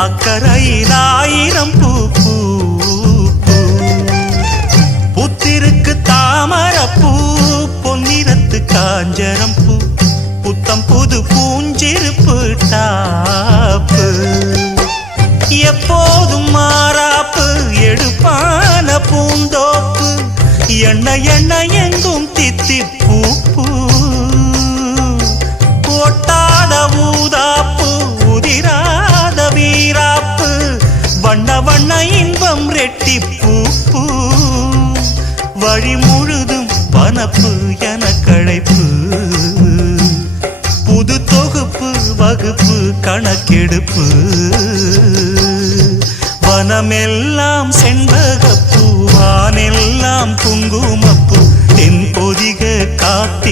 அக்கரையில் ஆயிரம் பூ பூ பூ. புத்திருக்கு தாமரப்பூ பொன்னிறத்து காஞ்சரம் பூ. புத்தம் புது பூஞ்சிருப்பு டாப்பு. எப்போதும் மாறாப்பு எடுப்பான பூந்தோப்பு. எண்ணெய் எண்ணெய் எங்கும் தித்திப்பூ பூ. ஒட்டாத ஊதாப்பு உதிராத வீராப்பு. வண்ண வண்ண இன்பம் ரெட்டிப்பூ பூ. வழி முழுதும் வனப்பு என கழைப்பு. புது தொகுப்பு வகுப்பு கணக்கெடுப்பு.